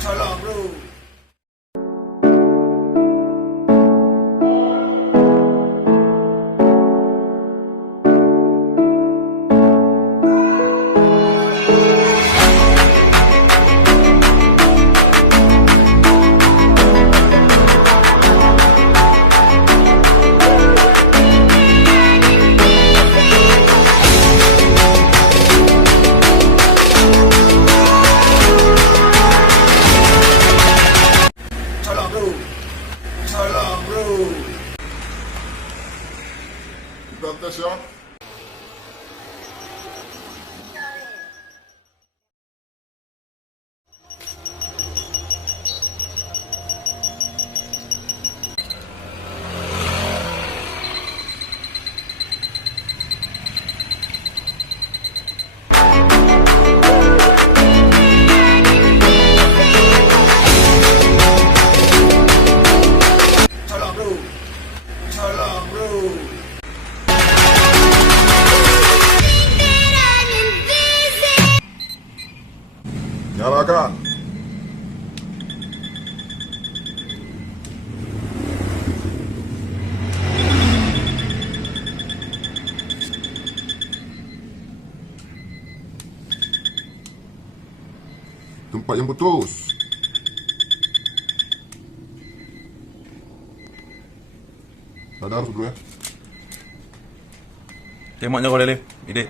Tolong bro. Tolong bro. Kita tes ya. Tolong bro. Tolong bro. Nyalakan. Tempat yang putus. Sadar dulu ya. Tembaknya kau lele. Ide.